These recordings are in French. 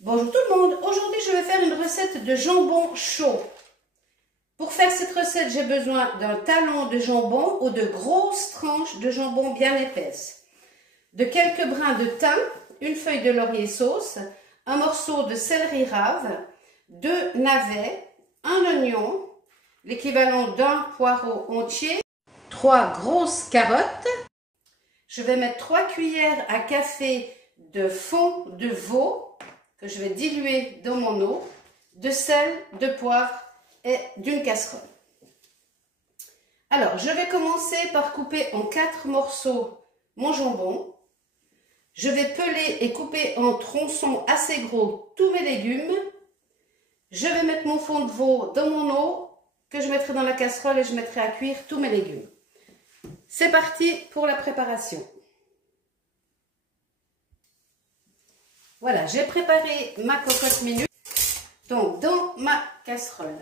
Bonjour tout le monde, aujourd'hui je vais faire une recette de jambon chaud. Pour faire cette recette, j'ai besoin d'un talon de jambon ou de grosses tranches de jambon bien épaisses, de quelques brins de thym, une feuille de laurier sauce, un morceau de céleri rave, 2 navets, un oignon, l'équivalent d'un poireau entier, 3 grosses carottes. Je vais mettre 3 cuillères à café de fond de veau que je vais diluer dans mon eau, de sel, de poivre et d'une casserole. Alors, je vais commencer par couper en 4 morceaux mon jambon. Je vais peler et couper en tronçons assez gros tous mes légumes. Je vais mettre mon fond de veau dans mon eau que je mettrai dans la casserole et je mettrai à cuire tous mes légumes. C'est parti pour la préparation. Voilà, j'ai préparé ma cocotte minute. Donc, dans ma casserole,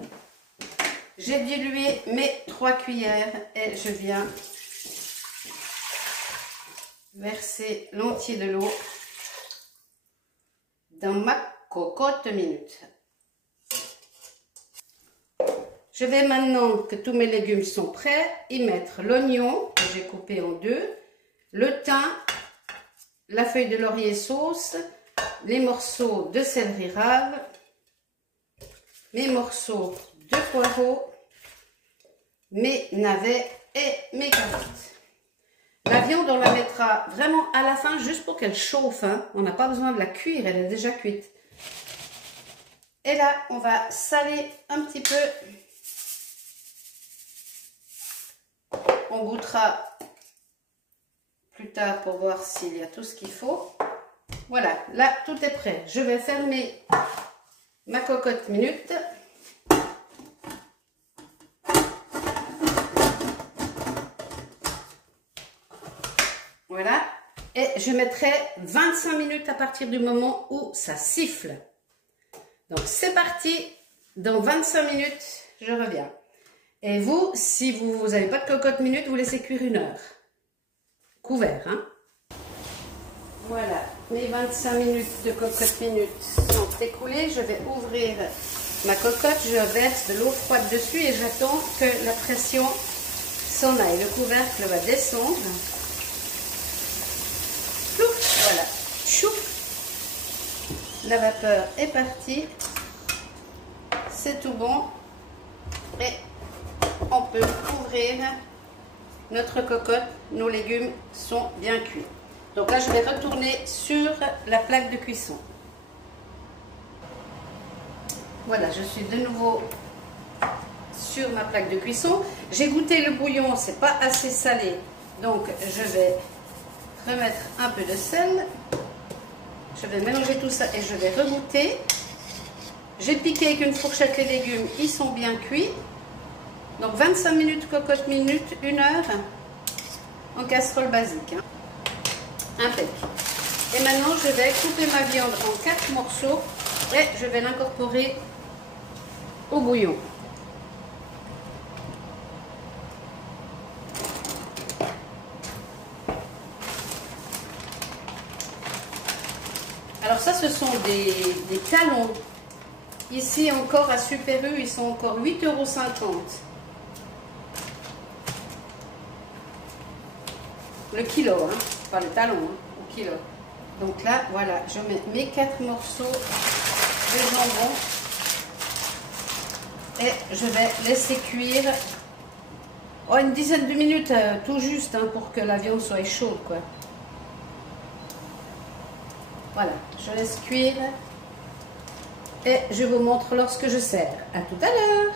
j'ai dilué mes 3 cuillères et je viens verser l'entier de l'eau dans ma cocotte minute. Je vais maintenant que tous mes légumes sont prêts, y mettre l'oignon que j'ai coupé en 2, le thym, la feuille de laurier sauce, les morceaux de céleri rave, mes morceaux de poireaux, mes navets et mes carottes. La viande, on la mettra vraiment à la fin, juste pour qu'elle chauffe. Hein. On n'a pas besoin de la cuire, elle est déjà cuite. Et là, on va saler un petit peu. On goûtera plus tard pour voir s'il y a tout ce qu'il faut. Voilà, là, tout est prêt. Je vais fermer ma cocotte minute. Voilà. Et je mettrai 25 minutes à partir du moment où ça siffle. Donc, c'est parti. Dans 25 minutes, je reviens. Et vous, si vous n'avez pas de cocotte minute, vous laissez cuire 1 heure. Couvert, hein. Voilà, mes 25 minutes de cocotte minute sont écoulées. Je vais ouvrir ma cocotte, je verse de l'eau froide dessus et j'attends que la pression s'en aille. Le couvercle va descendre. Plouf, voilà, chouf. La vapeur est partie. C'est tout bon. Et on peut ouvrir notre cocotte. Nos légumes sont bien cuits. Donc là, je vais retourner sur la plaque de cuisson. Voilà, je suis de nouveau sur ma plaque de cuisson. J'ai goûté le bouillon, c'est pas assez salé. Donc, je vais remettre un peu de sel. Je vais mélanger tout ça et je vais regoûter. J'ai piqué avec une fourchette les légumes, ils sont bien cuits. Donc, 25 minutes cocotte minute, 1 heure en casserole basique. Hein. Impeccable. Et maintenant, je vais couper ma viande en 4 morceaux et je vais l'incorporer au bouillon. Alors ça, ce sont des talons. Ici encore à Super U, ils sont encore 8,50 €. Le kilo, hein, pas le talon, hein, au kilo. Donc là, voilà, je mets mes 4 morceaux de jambon et je vais laisser cuire une dizaine de minutes, tout juste, hein, pour que la viande soit chaude, quoi. Voilà, je laisse cuire et je vous montre lorsque je sers. À tout à l'heure.